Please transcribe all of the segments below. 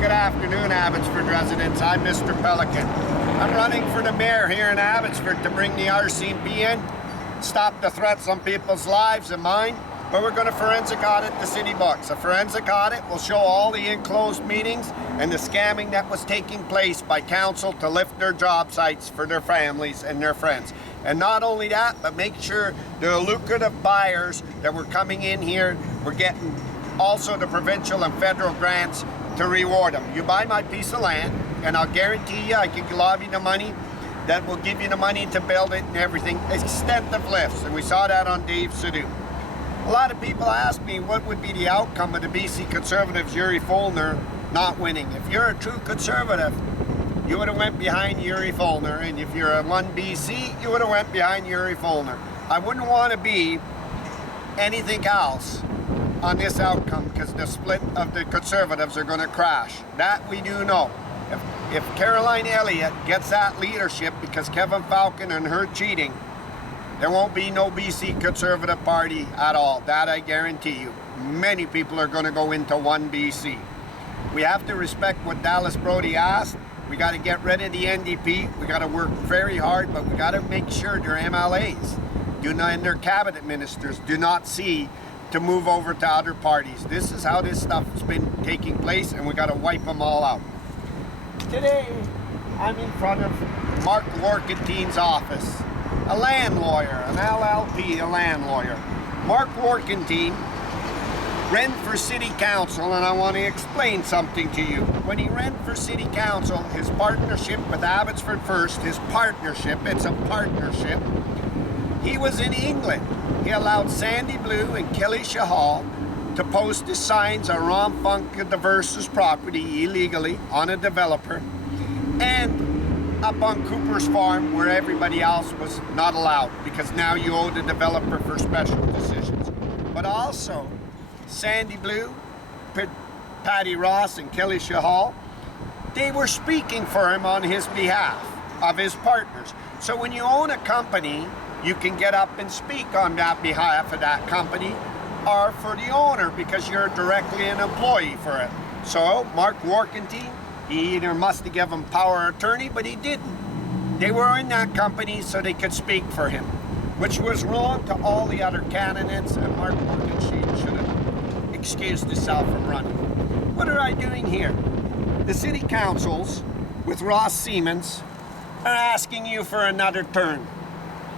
Good afternoon, Abbotsford residents. I'm Mr. Pelican. I'm running for the mayor here in Abbotsford to bring the RCMP in, stop the threats on people's lives and mine, but we're going to forensic audit the city books. A forensic audit will show all the enclosed meetings and the scamming that was taking place by council to lift their job sites for their families and their friends. And not only that, but make sure the lucrative buyers that were coming in here were getting also the provincial and federal grants to reward them. You buy my piece of land, and I'll guarantee you I can lob you the money that will give you the money to build it and everything. Extensive lifts, and we saw that on Dave Sadu. A lot of people ask me what would be the outcome of the BC Conservatives, Yuri Follner, not winning. If you're a true Conservative, you would have went behind Yuri Follner, and if you're a 1BC, you would have went behind Yuri Follner. I wouldn't want to be anything else on this outcome because the split of the Conservatives are going to crash. That we do know. If Caroline Elliott gets that leadership because Kevin Falcon and her cheating, there won't be no BC Conservative Party at all. That I guarantee you. Many people are going to go into 1BC. We have to respect what Dallas Brody asked. We got to get rid of the NDP. We got to work very hard, but we got to make sure their MLAs and their cabinet ministers do not see to move over to other parties. This is how this stuff has been taking place, and we got to wipe them all out. Today, I'm in front of Mark Warkentin's office, a land lawyer, an LLP, a land lawyer. Mark Warkentin ran for city council, and I want to explain something to you. When he ran for city council, his partnership with Abbotsford First, it's a partnership, he was in England. He allowed Sandy Blue and Kelly Shahal to post the signs on Ron Funk Diverse's property illegally on a developer and up on Cooper's Farm where everybody else was not allowed because now you owe the developer for special decisions. But also, Sandy Blue, Patty Ross and Kelly Shahal, they were speaking for him on his behalf of his partners. So when you own a company, you can get up and speak on that behalf of that company or for the owner because you're directly an employee for it. So Mark Warkentin, he either must have given him power of attorney, but he didn't. They were in that company so they could speak for him, which was wrong to all the other candidates, and Mark Warkentin should have excused himself from running. What are I doing here? The city councils with Ross Siemens are asking you for another term.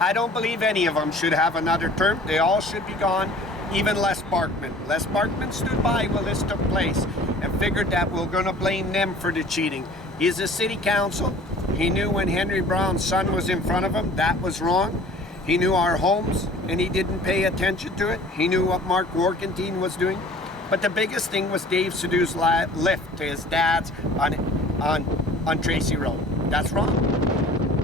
I don't believe any of them should have another term. They all should be gone, even Les Barkman. Les Barkman stood by while this took place and figured that we're going to blame them for the cheating. He's a city council. He knew when Henry Brown's son was in front of him, that was wrong. He knew our homes, and he didn't pay attention to it. He knew what Mark Warkentin was doing. But the biggest thing was Dave Sadu's lift to his dad's on Tracy Road. That's wrong.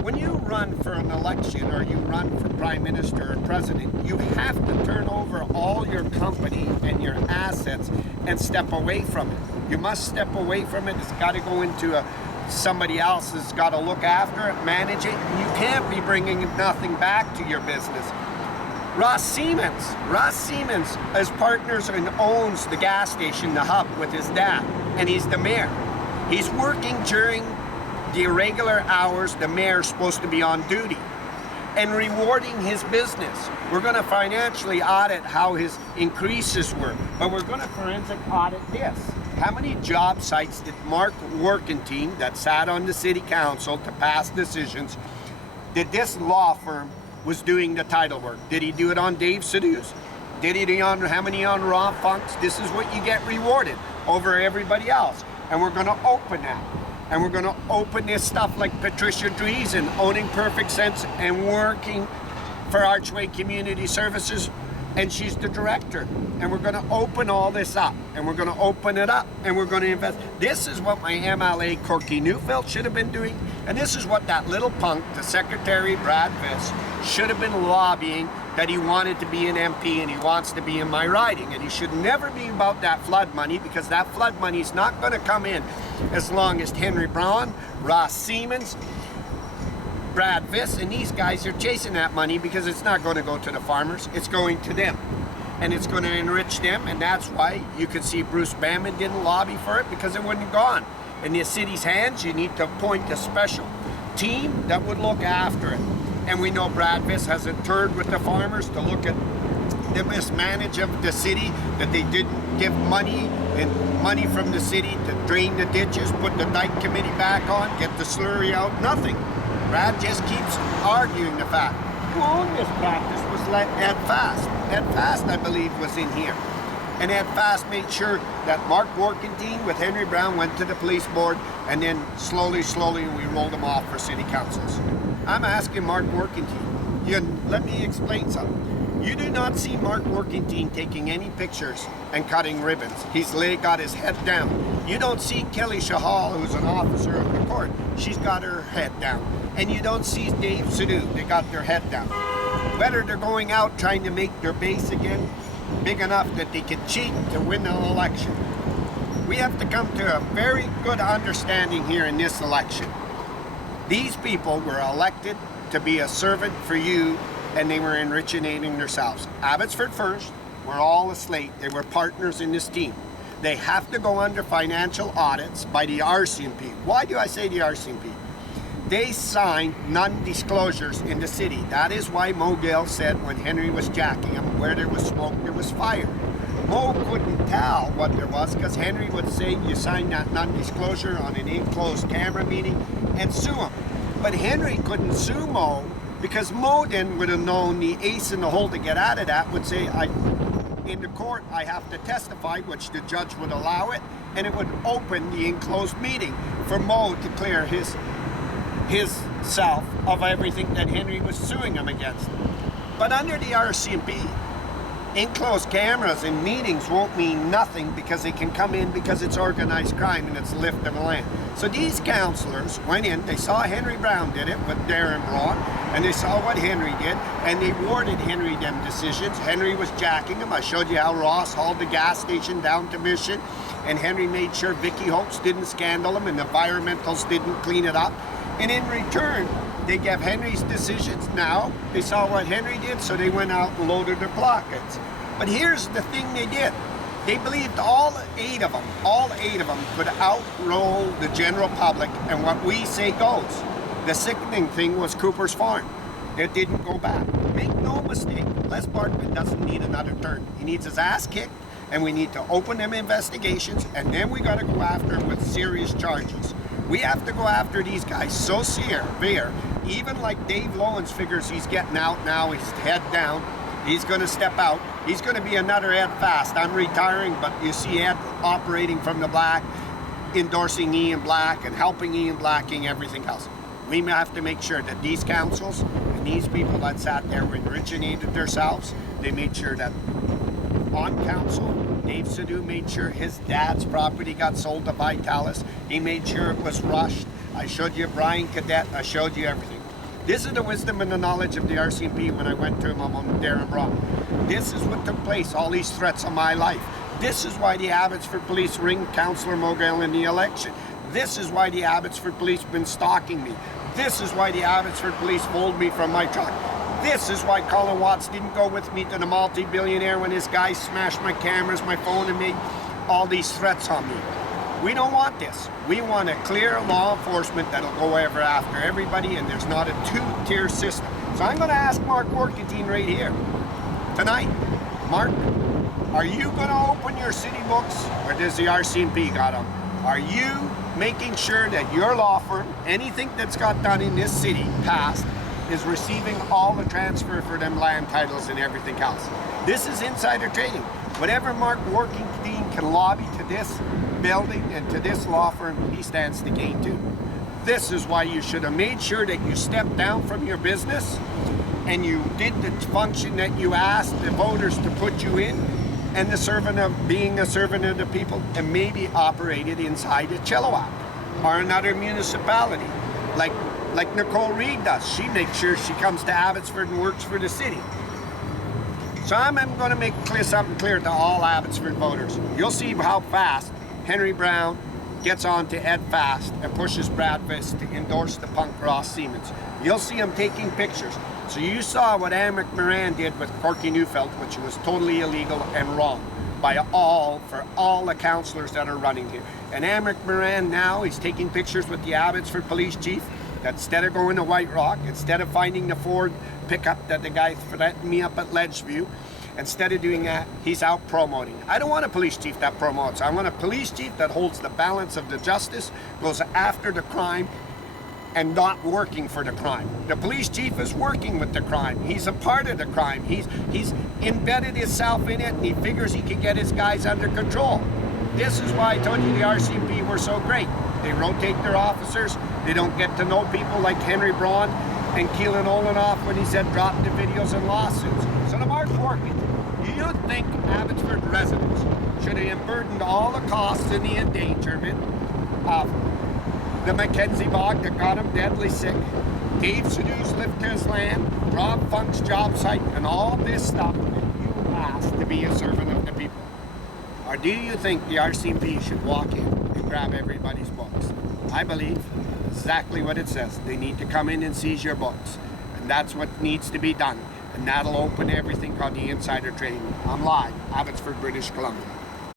When you run for an election or you run for prime minister or president, you have to turn over all your company and your assets and step away from it. You must step away from it. It's got to go into somebody else has got to look after it, manage it. And you can't be bringing nothing back to your business. Ross Siemens is partners and owns the gas station, the Hub, with his dad, and he's the mayor. He's working during the irregular hours the mayor's supposed to be on duty and rewarding his business. We're going to financially audit how his increases were, but we're going to forensic audit this. How many job sites did Mark Warkentin, that sat on the city council to pass decisions, did this law firm was doing the title work? Did he do it on Dave Sadu's? Did he do on how many on Ron Funk's? This is what you get rewarded over everybody else. And we're going to open that. And we're going to open this stuff like Patricia Dreesen owning Perfect Sense and working for Archway Community Services, and she's the director. And we're going to open all this up, and we're going to open it up, and we're going to invest. This is what my MLA Corky Neufeld should have been doing, and this is what that little punk, the Secretary Brad Viss, should have been lobbying, that he wanted to be an MP and he wants to be in my riding, and he should never be about that flood money, because that flood money is not going to come in as long as Henry Brown, Ross Siemens, Brad Viss, and these guys are chasing that money, because it's not going to go to the farmers, it's going to them. and it's going to enrich them, and that's why you can see Bruce Bamman didn't lobby for it, because it wouldn't have gone. In the city's hands, you need to appoint a special team that would look after it. And we know Brad Viss has a turd with the farmers to look at the mismanage of the city, that they didn't give money from the city to drain the ditches, put the dike committee back on, get the slurry out, nothing. Brad just keeps arguing the fact. Who owned this practice was Ed Fast. Ed Fast, I believe, was in here. And Ed Fast made sure that Mark Warkentin with Henry Brown went to the police board, and then slowly we rolled them off for city councils. I'm asking Mark Warkentin, let me explain something. You do not see Mark Warkentin taking any pictures and cutting ribbons. He's got his head down. You don't see Kelly Shahal, who's an officer of the court. She's got her head down. And you don't see Dave Sidhu. They got their head down. Whether they're going out trying to make their base again big enough that they can cheat to win an election. We have to come to a very good understanding here in this election. These people were elected to be a servant for you, and they were enriching themselves. Abbotsford First were all a slate. They were partners in this team. They have to go under financial audits by the RCMP. Why do I say the RCMP? They signed non-disclosures in the city. That is why Mo Gale said when Henry was jacking him, where there was smoke, there was fire. Mo couldn't tell what there was because Henry would say you signed that non-disclosure on an enclosed camera meeting and sue him. But Henry couldn't sue Mo because Mo then would have known the ace in the hole to get out of that, would say, in the court, I have to testify, which the judge would allow it, and it would open the enclosed meeting for Mo to clear his self of everything that Henry was suing him against. But under the RCMP, enclosed cameras in meetings won't mean nothing because they can come in because it's organized crime and it's lift of the land. So these councillors went in, they saw Henry Brown did it with Darren Braun, and they saw what Henry did, and they awarded Henry them decisions. Henry was jacking him. I showed you how Ross hauled the gas station down to Mission, and Henry made sure Vicky Hopes didn't scandal him and the environmentals didn't clean it up. And in return, they gave Henry's decisions. Now, they saw what Henry did, so they went out and loaded their pockets. But here's the thing they did. They believed all eight of them could outroll the general public, and what we say goes. The sickening thing was Cooper's Farm. It didn't go back. Make no mistake, Les Barkman doesn't need another turn. He needs his ass kicked, and we need to open them investigations, and then we got to go after him with serious charges. We have to go after these guys so severe, even like Dave Lowens figures he's getting out now, his head down, he's going to step out. He's going to be another Ed Fast. I'm retiring, but you see Ed operating from the black, endorsing Ian Black and helping Ian Blacking everything else. We have to make sure that these councils and these people that sat there originated themselves, they made sure that on council, Dave Sidhu made sure his dad's property got sold to Vitalis. He made sure it was rushed. I showed you Brian Cadet. I showed you everything. This is the wisdom and the knowledge of the RCMP when I went to him on Darren Brown. This is what took place, all these threats on my life. This is why the Abbotsford Police ringed Councillor Mogale in the election. This is why the Abbotsford Police been stalking me. This is why the Abbotsford Police pulled me from my truck. This is why Colin Watts didn't go with me to the multi-billionaire when this guy smashed my cameras, my phone, and made all these threats on me. We don't want this. We want a clear law enforcement that'll go after everybody, and there's not a two-tier system. So I'm going to ask Mark Warkentin right here tonight. Mark, are you going to open your city books, or does the RCMP got them? Are you making sure that your law firm, anything that's got done in this city past, is receiving all the transfer for them land titles and everything else? This is insider trading. Whatever Mark Warkentin can lobby to this building and to this law firm, he stands to gain too. This is why you should have made sure that you stepped down from your business and you did the function that you asked the voters to put you in, and the servant of being a servant of the people, and maybe operated inside a Chilliwack or another municipality like Nicole Reid does. She makes sure she comes to Abbotsford and works for the city. So I'm going to make something clear to all Abbotsford voters. You'll see how fast Henry Brown gets on to Ed Fast and pushes Brad Viss to endorse the punk Ross Siemens. You'll see him taking pictures. So you saw what Amric Moran did with Corky Neufeld, which was totally illegal and wrong for all the councillors that are running here. And Amric Moran now, he's taking pictures with the Abbotsford police chief. That instead of going to White Rock, instead of finding the Ford pickup that the guy threatened me up at Ledgeview, instead of doing that, he's out promoting. I don't want a police chief that promotes. I want a police chief that holds the balance of the justice, goes after the crime, and not working for the crime. The police chief is working with the crime. He's a part of the crime. He's embedded himself in it, and he figures he can get his guys under control. This is why I told you the RCMP were so great. They rotate their officers. They don't get to know people like Henry Braun and Keelan Olenoff when he said drop the videos and lawsuits. So to Mark Warkentin, do you think Abbotsford residents should have burdened all the costs and the endangerment of the Mackenzie Bog that got him deadly sick, Dave Sidhu's lift to his land, Rob Funk's job site, and all this stuff that you asked to be a servant of the people? Or do you think the RCMP should walk in and grab everybody's books? I believe exactly what it says. They need to come in and seize your books. And that's what needs to be done. And that'll open everything called the insider trading. I'm live, Abbotsford, British Columbia.